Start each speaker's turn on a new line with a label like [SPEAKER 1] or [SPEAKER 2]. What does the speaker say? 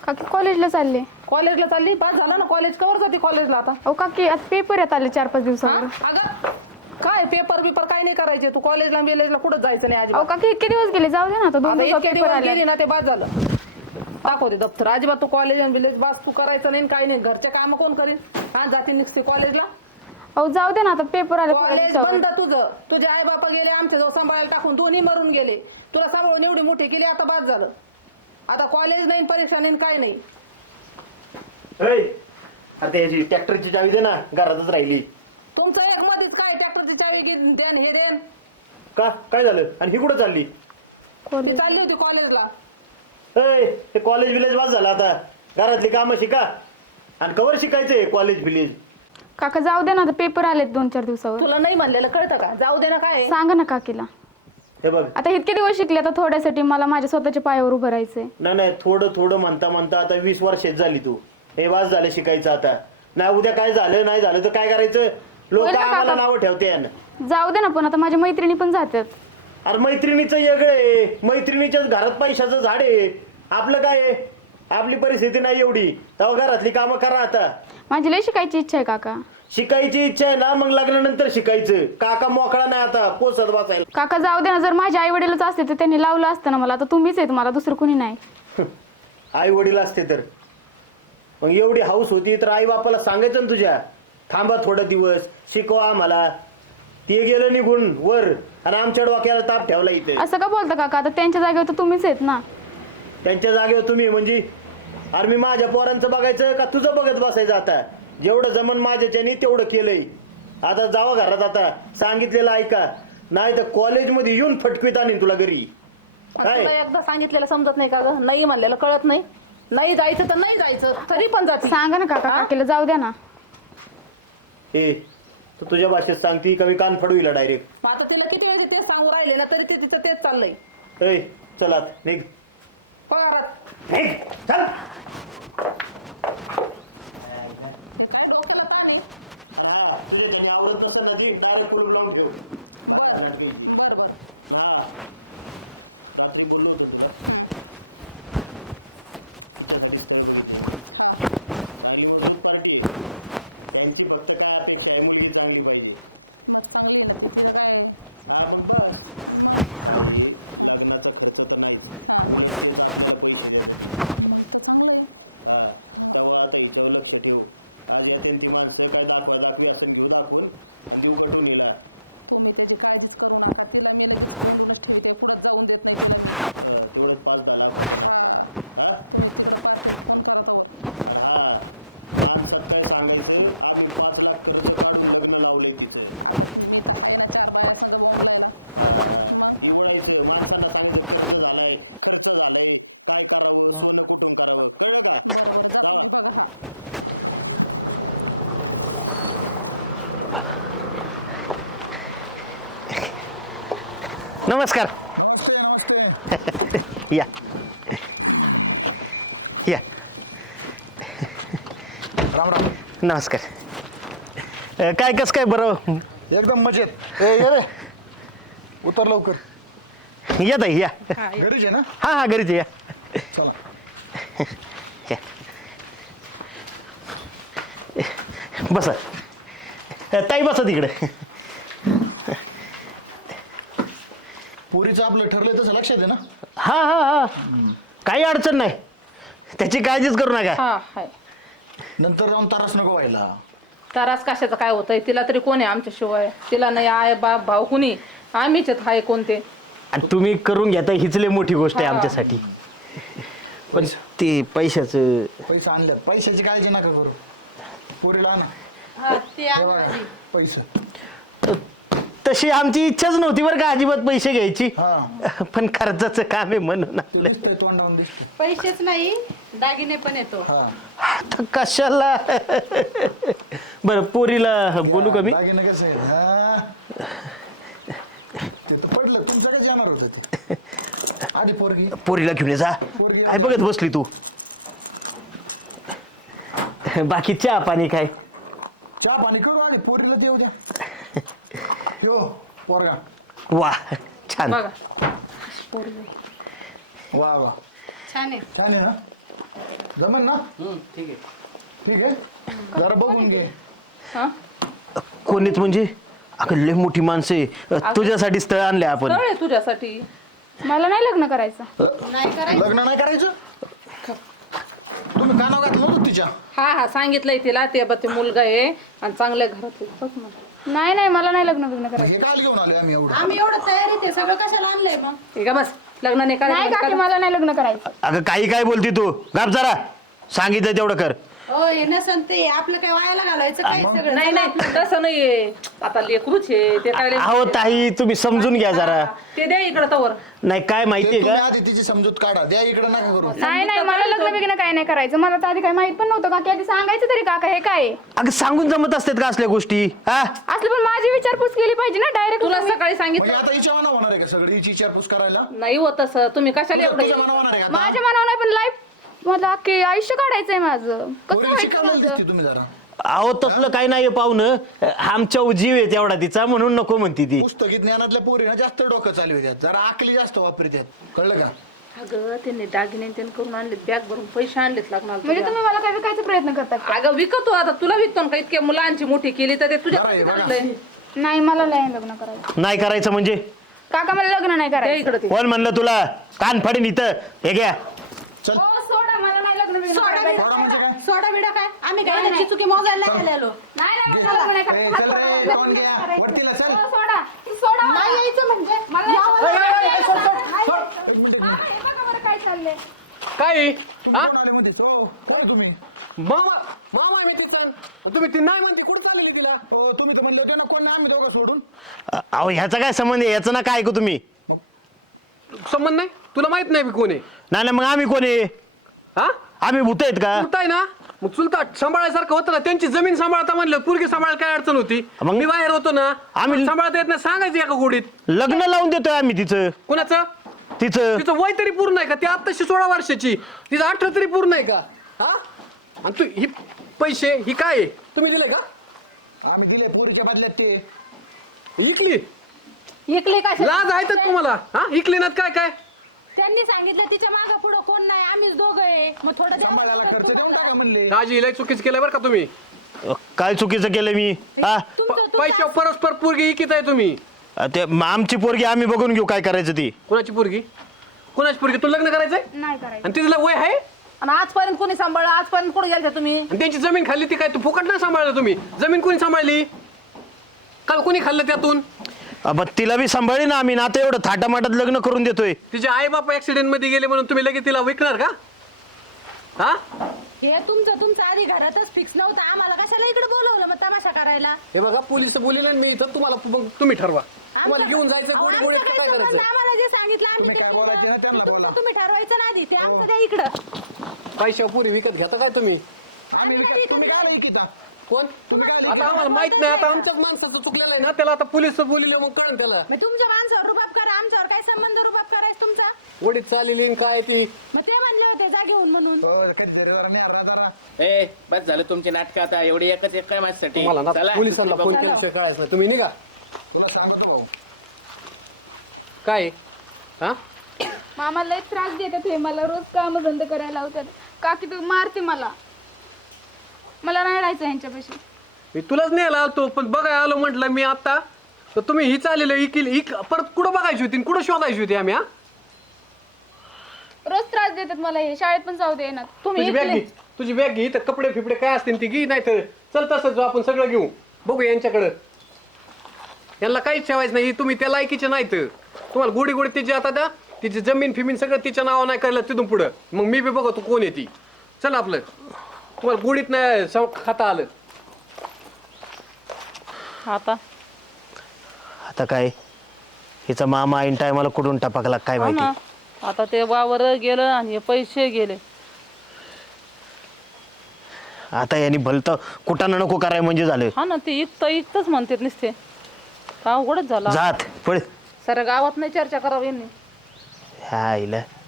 [SPEAKER 1] काकी कॉलेजला चालले.
[SPEAKER 2] कॉलेजला चालली? पास झाला ना कॉलेज, कवर जाते कॉलेजला आता?
[SPEAKER 1] अहो काकी आता पेपर येत आले 4-5 दिवसावर.
[SPEAKER 2] अगं काय पेपर बिपर काय नाही करायचे तू, कॉलेजला बिलेजला कुठं जायचं नाही
[SPEAKER 1] अहो
[SPEAKER 2] अजिबात.
[SPEAKER 1] काकी इतके दिवस गेले, जाऊ दे ना आता 2
[SPEAKER 2] आता
[SPEAKER 1] दिवसात
[SPEAKER 2] इतके
[SPEAKER 1] पेपर
[SPEAKER 2] दिवस
[SPEAKER 1] आले.
[SPEAKER 2] गेली ना ते बाद झालं. दाखवते दप्तर, अजिबात तू कॉलेज आणि बिलेज बास तू करायचं नाही काही नाही. घरचे काम कोण करीन? हा जाते निघते कॉलेजला.
[SPEAKER 1] अहो जाऊ दे ना आता पेपर आले थोड्या
[SPEAKER 2] कॉलेज
[SPEAKER 1] दिवसावर.
[SPEAKER 2] बंद तुझं. तुझे आई बापा गेले आमच्या जवळ सांभाळायला टाकून, दोन्ही मरून गेले. तुला सांभाळून एवढी मोठी केली, आता बाद झालं. आता कॉलेज नाही, परीक्षा नाही, काय नाही.
[SPEAKER 3] आता याची ट्रॅक्टरची चावी दे ना, घरातच राहिली.
[SPEAKER 2] तुमचं एक मध्येच काय ट्रॅक्टरची चावी देन हे देन.
[SPEAKER 3] का काय झालं? आणि ही कुठं चालली?
[SPEAKER 2] ती
[SPEAKER 1] कॉलेज.
[SPEAKER 2] चालली होती कॉलेजला.
[SPEAKER 3] ते कॉलेज विलेज वाज झाला, आता घरातली कामं शिका. आणि कवर शिकायचंय कॉलेज विलेज?
[SPEAKER 1] काका जाऊ दे ना आता पेपर आलेत 2-4 दिवसावर.
[SPEAKER 2] तुला नाही म्हणलेलं कळतं का? जाऊ दे ना. काय
[SPEAKER 1] सांगा ना काकीला.
[SPEAKER 3] हे बघ,
[SPEAKER 1] आता इतके दिवस शिकले, आता थोड्यासाठी मला माझ्या स्वतःच्या पायावर उभं राहायचंय.
[SPEAKER 3] नाही थोडं थोडं म्हणता म्हणता आता 20 वर्षात झाली तू. हे वाज झालं शिकायचं आता. नाही उद्या काय झालं नाही झालं तर काय करायचं? लोक
[SPEAKER 1] होईल ना
[SPEAKER 3] आम्हाला
[SPEAKER 1] काका.
[SPEAKER 3] नावं ठेवते.
[SPEAKER 1] जाऊ दे ना, पण आता माझ्या मैत्रिणी पण जातात.
[SPEAKER 3] अरे मैत्रिणीचं वेगळं आहे, मैत्रिणीच्याच घरात पैशाचं झाड आहे. आपलं काय आहे? आपली परिस्थिती नाही एवढी, तेव्हा घरातली कामं करा. आता
[SPEAKER 1] माझी लय शिकायची इच्छा आहे काका.
[SPEAKER 3] शिकायची इच्छा आहे ना, मग लग्नानंतर शिकायचं. काका मोकळा नाही आता पोसत बसायला.
[SPEAKER 1] काका जाऊ दे ना, जर माझे आई वडीलच असते तर त्यांनी लावलं असतं ना मला. आता तुम्हीच आहेत, मला दुसरं कुणी नाही.
[SPEAKER 3] आई वडील असते तर मग एवढी हाऊस होती तर आई बापाला सांगायचं ना तुझ्या, थांबा थोडं दिवस शिकवा आम्हाला. ते गेलं निघून वर आणि आमच्या डोक्याला ताप ठेवला इथे.
[SPEAKER 1] असं का बोलता काका? आता त्यांच्या जागेवर तर तुम्हीच आहेत ना.
[SPEAKER 3] त्यांच्या जागेवर तुम्ही म्हणजे? अरे मी माझ्या पोरांचं बघायचं का तुझं बघत बसायचं? आता जेवढं जमन माझ्याच्यानी तेवढं केलंय. आता जावा घरात, आता सांगितलेलं ऐका, नाही तर कॉलेजमध्ये येऊन फटकवीत आणीन तुला घरी.
[SPEAKER 2] तुला एकदा सांगितलेलं समजत नाही का ग? नाही म्हणलेलं कळत नाही. नाही जायचं तर नाही जायचं, तरी पण जाते.
[SPEAKER 1] सांगा ना काका, काकीला जाऊ द्या ना.
[SPEAKER 3] ए तू तुझ्या भाषेत सांगती का मी कान फडवीला डायरेक्ट?
[SPEAKER 2] मग आता तिला किती वेळ तेच सांगू राहिले ना, तरी ते तिचं तेच चाललंय.
[SPEAKER 3] ए चला निघ
[SPEAKER 2] पगारात
[SPEAKER 3] निघ चल. नमस्कार. या या
[SPEAKER 4] राम राम.
[SPEAKER 3] नमस्कार. काय कस काय बरं?
[SPEAKER 4] एकदम मजेत. ये रे, उतर लवकर.
[SPEAKER 3] या ताई या.
[SPEAKER 4] घरीच आहे ना?
[SPEAKER 3] हा हा घरीच या.
[SPEAKER 4] चला.
[SPEAKER 3] या. बसा ताई, बसा तिकडे.
[SPEAKER 4] पुरीचं आपलं ठरलंय तसं लक्षात आहे ना?
[SPEAKER 3] हा हा हा काही अडचण नाही, त्याची काळजीच करू नका.
[SPEAKER 2] हा हाय.
[SPEAKER 4] नंतर जाऊन तारास नको व्हायला.
[SPEAKER 2] त्रास कशाचं काय होतंय? तिला तरी कोण आहे आमच्याशिवाय? तिला नाही आय बाप भाऊ कुणी, आम्हीच आहेत. हाय कोणते?
[SPEAKER 3] आणि तुम्ही करून घेता हीच लय मोठी गोष्ट आहे
[SPEAKER 2] हा.
[SPEAKER 3] आमच्यासाठी. पण ते पैशाचं
[SPEAKER 4] पैसे आणल्यात, पैशाची काळजी नका करू. पुरीला आणा पैसे.
[SPEAKER 3] तशी आमची इच्छाच नव्हती बरं का अजिबात पैसे घ्यायची,
[SPEAKER 4] हा,
[SPEAKER 3] पण खर्चाचं काम आहे म्हणून आपलं.
[SPEAKER 4] दिसतंय तोंडावून दिसतंय.
[SPEAKER 5] पैसेच नाही, दागिने पण येतो.
[SPEAKER 4] हा,
[SPEAKER 3] आता कशाला? बरं पोरीला बोलू का मी?
[SPEAKER 4] दागिने कसं आहे? हा. ते तर पडलं, तुमच्याकडे येणार होतं ते. आधी पोरगी.
[SPEAKER 3] पोरीला घेऊन ये जा. काय बघत बसली तू? बाकी चहा पाणी काय?
[SPEAKER 4] चहा पाणी करू, आधी पोरीला देऊ द्या. यो पोरगा.
[SPEAKER 3] वा छान.
[SPEAKER 2] बघा
[SPEAKER 4] वा वा,
[SPEAKER 5] छान आहे.
[SPEAKER 4] छान आहे ना? जमन ना
[SPEAKER 6] ठीक आहे.
[SPEAKER 4] ठीक आहे जरा बघून घे.
[SPEAKER 5] हा
[SPEAKER 3] कोणीच म्हणजे अगं लय मोठी माणसे तुझ्यासाठी स्थळ आणले आपण
[SPEAKER 5] सरळ आहे तुझ्यासाठी.
[SPEAKER 1] मला नाही लग्न करायचं.
[SPEAKER 5] नाही करायचं.
[SPEAKER 4] लग्न नाही करायचं तुम्ही कानाव घातलं नव्हतं तिच्या.
[SPEAKER 5] हा हा सांगितलंय तिला ते बघ ते मुलगा आहे आणि चांगल्या घरात आहे. बघ मग.
[SPEAKER 1] नाही नाही मला नाही लग्न करायचं.
[SPEAKER 4] हे काल घेऊन आलोय आम्ही एवढं.
[SPEAKER 5] आम्ही एवढं तयारी ते सगळं कशाला आणलंय मग. ठीक आहे बस लग्न नाही
[SPEAKER 1] नाही
[SPEAKER 5] करायचं.
[SPEAKER 1] काकी मला नाही लग्न करायचं.
[SPEAKER 3] अगं काही काय बोलती तू गाप जरा सांगितलं तेवढं कर.
[SPEAKER 5] हो हे नसन ते आपलं काय वायाला घालायचं काय सगळं. नाही नाही तसं नाहीये. आता लेकरूच आहे ते काय
[SPEAKER 3] अहो ताई तुम्ही समजून घ्या जरा.
[SPEAKER 5] ते द्या इकडं तवर.
[SPEAKER 3] नाही काय
[SPEAKER 4] ते
[SPEAKER 3] माहितीये
[SPEAKER 4] तुम्ही
[SPEAKER 3] का
[SPEAKER 4] आधी तिची समजूत काढा द्या इकडे नका करू.
[SPEAKER 1] नाही नाही मला लग्न बिग्न काय नाही करायचं. मला तर आधी काही माहित पण नव्हतं काकी. आधी सांगायचं तरी काका हे काय आहे?
[SPEAKER 3] अगं सांगून जमत असतात का असल्या गोष्टी हा
[SPEAKER 1] असलं पण माझी विचारपूस केली पाहिजे ना डायरेक्ट.
[SPEAKER 5] तुला सकाळी
[SPEAKER 4] म्हणजे
[SPEAKER 5] सांगितलं
[SPEAKER 4] आता हिच्या मना होणार आहे का सगळी हिची विचारपूस करायला.
[SPEAKER 5] नाही होत तसं. तुम्ही कशाला एवढं
[SPEAKER 4] तुझ्या मना होणार आहे का आता?
[SPEAKER 1] माझ्या मनावर नाही पण लाईफ मला अख्खे आयुष्य काढायचंय माझं. कसं
[SPEAKER 4] पोरीला
[SPEAKER 1] व्हायचं
[SPEAKER 4] शिकायला
[SPEAKER 1] माझं?
[SPEAKER 4] दिसते तुम्ही जरा.
[SPEAKER 3] अहो तसलं काही नाही पाहुणं आमच्या जीव आहे तेवढा तिचा म्हणून नको म्हणती ती.
[SPEAKER 4] पुस्तकी ज्ञानातल्या पोरीना जास्त डोकं चालवितात जरा आकली जास्त वापरतात कळलं का.
[SPEAKER 5] अगं त्यांनी दागिने त्यांनी करून आणले बॅग भरून पैसे आणलेत लागणार
[SPEAKER 1] म्हणजे तुम्ही मला काय विकायचा प्रयत्न करता का?
[SPEAKER 5] अगं विकतो आता तुला विकतो ना का इतक्या मुलांची मोठी केली तर ते तुझ्या
[SPEAKER 4] बरं आहे,
[SPEAKER 5] हातात
[SPEAKER 4] बघा.
[SPEAKER 5] आणलंय.
[SPEAKER 1] नाही मला नाही लग्न करायचं.
[SPEAKER 3] नाही करायचं म्हणजे
[SPEAKER 1] काका मला लग्न नाही
[SPEAKER 5] द्या
[SPEAKER 1] करायचं.
[SPEAKER 5] इकडं ते.
[SPEAKER 3] कोण म्हणलं तुला कान फाडीन इथं हे घ्या.
[SPEAKER 4] चल
[SPEAKER 1] हो, सोडा मला नाही लग्न बिग्न करायचं.
[SPEAKER 4] थोडा म्हणजे काय.
[SPEAKER 5] सोडा बिडा काय आम्ही काय त्याची चुकी मोजायला नाही आलेलो.
[SPEAKER 1] नाही नाही मला लग्न नाही
[SPEAKER 4] ए,
[SPEAKER 1] करायचं.
[SPEAKER 4] चल रे,
[SPEAKER 1] लग्न
[SPEAKER 4] कोण
[SPEAKER 1] नाही
[SPEAKER 4] गेला?
[SPEAKER 1] करायचं.
[SPEAKER 4] वरतीला चल.
[SPEAKER 1] हो, सोडा सोडा मला.
[SPEAKER 5] नाही यायचं म्हणजे
[SPEAKER 1] मला
[SPEAKER 5] यावं
[SPEAKER 1] नाही
[SPEAKER 5] लागतं.
[SPEAKER 1] यायचं. हा, हे बघा बरं काय चाललंय.
[SPEAKER 6] काय
[SPEAKER 4] तुम्ही कोण आले म्हणते तो कोण तुम्ही.
[SPEAKER 6] मामा मामा आहे ती पण तुम्ही ती नाही म्हणते कुठं चालली मी तिला.
[SPEAKER 4] हो तुम्ही तर म्हणले होते ना कोण नाही आम्ही दोघं सोडून.
[SPEAKER 3] अहो ह्याचा काय संबंध आहे याचं ना काय ऐकू तुम्ही.
[SPEAKER 6] संबंध नाही तुला माहित नाही मी कोण आहे.
[SPEAKER 3] नाही ना मग आम्ही कोण आहे
[SPEAKER 6] हा
[SPEAKER 3] आम्ही भूत आहेत का.
[SPEAKER 6] कुठं आहे ना मग चुलता सांभाळायसारखं होतं ना. त्यांची जमीन सांभाळता म्हणलं पुरगी सांभाळायला काय अडचण होती.
[SPEAKER 3] मग?
[SPEAKER 6] मी बाहेर होतो ना
[SPEAKER 3] आम्ही-
[SPEAKER 6] सांभाळता येत नाही सांगायचं एका गोडीत.
[SPEAKER 3] लग्न लावून देतोय आम्ही तिचं
[SPEAKER 6] कुणाचं
[SPEAKER 3] तिचं.
[SPEAKER 6] तिचं वय तरी पूर्ण आहे का ती आत्ताशी 16 वर्षाची तिचं 18 तरी पूर्ण आहे का. हा आणि तू ही पैसे ही काय आहे? तुम्ही दिले का
[SPEAKER 4] आम्ही दिले पोरीच्या बदल्यात ते.
[SPEAKER 6] इकली
[SPEAKER 5] इकले काय
[SPEAKER 6] लाज आहे तर तुम्हाला. हा इकली ना काय काय
[SPEAKER 5] त्यांनी सांगितलं तिच्या मागं पुढं कोण नाही आम्हीच दोघं आहे मग थोडं द्यावं
[SPEAKER 4] सांभाळायला
[SPEAKER 5] लागतं
[SPEAKER 4] खर्च देऊन
[SPEAKER 5] तुम्हाला.
[SPEAKER 4] टाका म्हणले.
[SPEAKER 6] दाजी लय चुकीच केलं बरं का तुम्ही.
[SPEAKER 3] काय चुकीचं केलं मी हा
[SPEAKER 6] पैसे परस्पर पोरगी इकित आहे तुम्ही.
[SPEAKER 3] ते आमची पोरगी आम्ही बघून घेऊ काय करायचं ती.
[SPEAKER 6] कोणाची पोरगी कोणाची पोरगी तुला लग्न करायचंय
[SPEAKER 1] नाही करायचं.
[SPEAKER 6] आणि तिला वय आहे
[SPEAKER 5] आणि आजपर्यंत कोणी सांभाळलं आजपर्यंत कुठे गेलते तुम्ही.
[SPEAKER 6] आणि त्यांची जमीन खाल्ली ती काय तू फुकट नाही सांभाळलं तुम्ही. जमीन कोणी सांभाळली काल कोणी खाल्लं त्यातून.
[SPEAKER 3] तिला बी सांभाळी ना आम्ही ना आता एवढं थाटामाटात लग्न करून देतोय.
[SPEAKER 6] तिचे आई बाप ऍक्सिडेंट मध्ये गेले म्हणून तुम्ही लगेच तिला विकणार का. हा
[SPEAKER 5] हे तुमचं आधी घरातच फिक्स नव्हतं आम्हाला कशाला इकडे बोलवलं मग तमाशा करायला.
[SPEAKER 6] हे बघा पोलीस बोलले मी इथं तुम्हाला मग तुम्ही ठरवा तुम्हाला घेऊन जायचं
[SPEAKER 5] अहो,
[SPEAKER 6] गोडी
[SPEAKER 5] आमचं
[SPEAKER 6] गोडीत
[SPEAKER 5] काही
[SPEAKER 6] काय
[SPEAKER 5] संबंध
[SPEAKER 6] करायचं.
[SPEAKER 5] नाही. आम्हाला जे सांगितलं आम्ही
[SPEAKER 4] तुम्ही
[SPEAKER 5] ते
[SPEAKER 4] काय
[SPEAKER 5] केलं.
[SPEAKER 4] बोलायचे ना त्यांना
[SPEAKER 5] ते
[SPEAKER 4] बोला.
[SPEAKER 5] तुम्ही ठरवायचं ना आधी ते आमचं द्या इकडं.
[SPEAKER 6] पैशा पुरी विकत घेता काय तुम्ही.
[SPEAKER 4] आम्ही विकत तुम्ही काय नाही किता.
[SPEAKER 6] कोण
[SPEAKER 4] तुम्ही काय
[SPEAKER 6] आता आम्हाला माहित नाही. आता आमच्याच माणसाचं चुकलं नाही ना त्याला आता पोलीस बोलले मग कळण त्याला.
[SPEAKER 5] मग तुमच्या माणसावर रुबाब करा आमच्यावर काय संबंध रुबाब करायचं तुमचा.
[SPEAKER 6] गोडीत चाललेली आणि काय ती.
[SPEAKER 5] मग ते म्हणले होते जा घेऊन म्हणून.
[SPEAKER 4] हो, कधी जरा नाही जरा.
[SPEAKER 7] ए बस झालं तुमची नाटकं आता एवढी एकच एक काय माझ्यासाठी
[SPEAKER 6] तुम्हाला ना
[SPEAKER 7] चला,
[SPEAKER 6] पोलिसांना फोन केल्याशिवाय कळायचं नाही. तुम्ही निघा
[SPEAKER 4] तुला सांगतो भाऊ.
[SPEAKER 6] काय हा
[SPEAKER 1] मामा लय त्रास देतात हे मला. रोज काम बंद करायला लावतात. काकी तू मारते मला. मला नाही राहायचं ह्यांच्यापाशी.
[SPEAKER 6] मी तुलाच न्यायला आलतो पण बघायला आलो म्हटलं मी आता तर तुम्ही ही चाललेलं इक परत कुठं बघायची होती आणि कुठं शोधायची होती आम्ही. हा
[SPEAKER 1] रोज त्रास देतात मला हे. शाळेत पण जाऊ दे ना.
[SPEAKER 6] तुझी बॅग घे तुझी बॅग घे इथं कपडे फिपडे काय असतील ती घे नाही तर चल तसंच आपण सगळं घेऊ बघू यांच्याकडं. यांना काहीच ठेवायचं नाही. तुम्ही त्या लायकीचे नाहीत. तुम्हाला गोडी गोडी तिची आता द्या तिची जमीन फिमीन सगळं तिच्या नावावर नाही करायला तिथून पुढं मग मी बी बघतो कोण येते. चल आपलं तुम्हाला गोडीत नाही खाता आलं.
[SPEAKER 3] आता काय हिचा मामा ऐन टायमाला कुठून टपकला काय माहिती.
[SPEAKER 8] आता ते वावर गेलं आणि हे पैसे गेले.
[SPEAKER 3] आता यांनी भलत कुठानं नको कराय म्हणजे झालं.
[SPEAKER 8] हा ना ते इकतच म्हणतात नुसते. का अवघडच झाला.
[SPEAKER 3] जात पळ
[SPEAKER 8] साऱ्या गावात नाही चर्चा करावी यांनी.
[SPEAKER 3] ह्या आईला